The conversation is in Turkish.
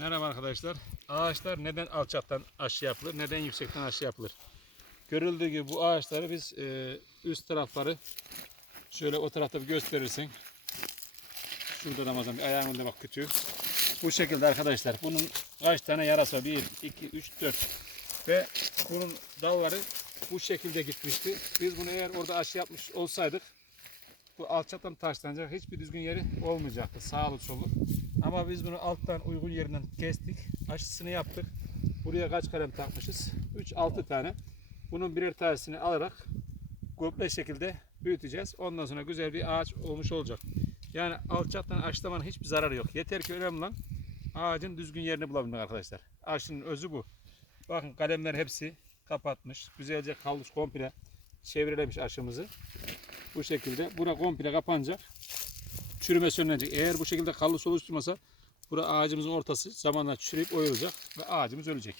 Merhaba arkadaşlar. Ağaçlar neden alçaktan aşı yapılır, neden yüksekten aşı yapılır? Görüldüğü gibi bu ağaçları biz e, üst tarafları şöyle o tarafta bir gösterirsin. Şurada Ramazan bir ayağımda bak kütüğü. Bu şekilde arkadaşlar. Bunun kaç tane yarası var? 1, 2, 3, 4. Ve bunun dalları bu şekilde gitmişti. Biz bunu eğer orada aşı yapmış olsaydık bu alçaktan taşlanacak hiçbir düzgün yeri olmayacaktı. Sağlı sollu. Ama biz bunu alttan uygun yerinden kestik. Aşısını yaptık. Buraya kaç kalem takmışız? 3-6 tane. Bunun birer tanesini alarak komple şekilde büyüteceğiz. Ondan sonra güzel bir ağaç olmuş olacak. Yani alçaktan aşılamanın hiçbir zararı yok. Yeter ki önemli olan ağacın düzgün yerini bulabilmek arkadaşlar. Aşının özü bu. Bakın kalemler hepsi kapatmış. Güzelce kalmış komple çevrelemiş aşımızı. Bu şekilde. Bura komple kapanacak. Çürümesi önlenecek. Eğer bu şekilde kallıs oluşturmasa bura ağacımızın ortası zamanla çürüyüp oyulacak ve ağacımız ölecek.